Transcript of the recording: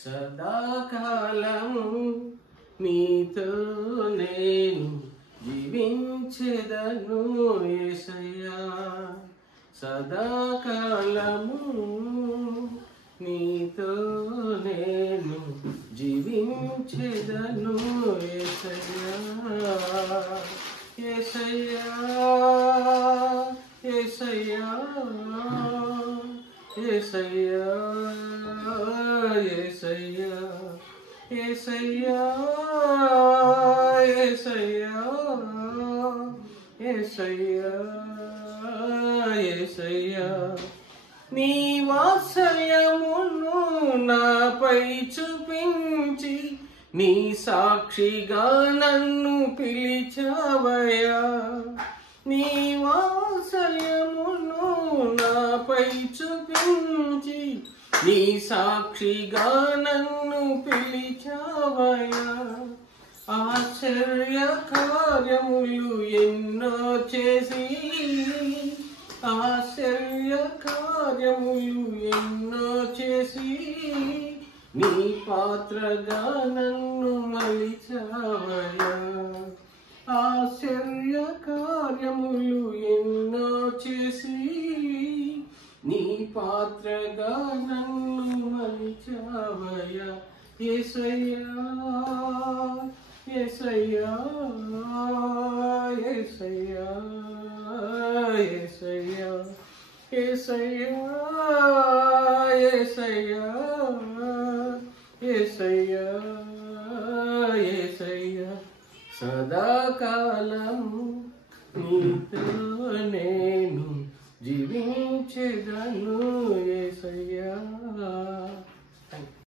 సదాకాలము నీతో నేను జీవించెదను యేసయ్యా సదాకాలము నీతో నేను జీవించెదను యేసయ్యా యేసయ్యా యేసయ్యా యేసయ్యా యేసయ్యా యేసయ్యా యేసయ్యా యేసయ్యా యేసయ్యా నీ వాత్సల్యమును నాపై చూపించి నీ సాక్షిగా నన్ను పిలిచావయ్యా నీ వాత్సల్యమును నాపై చూపించి నీ సాక్షిగా నన్ను పిలిచావయ్యా ఆశ్చర్య కార్యములు ఎన్నో చేసి ఆశ్చర్య కార్యములు ఎన్నో చేసి నీ పాత్రగా నన్ను మలిచావయ్యా ఆశ్చర్య కార్యములు ఎన్నో చేసి నీ పాత్రగా నన్ను మలిచావయ్యా యేసయ్యా యేసయ్యా యేసయ్యా యేసయ్యా యేసయ్యా యేసయ్యా యేసయ్యా యేసయ్యా సదాకాలము నీతో నేను జీవించెదను యేసయ్యా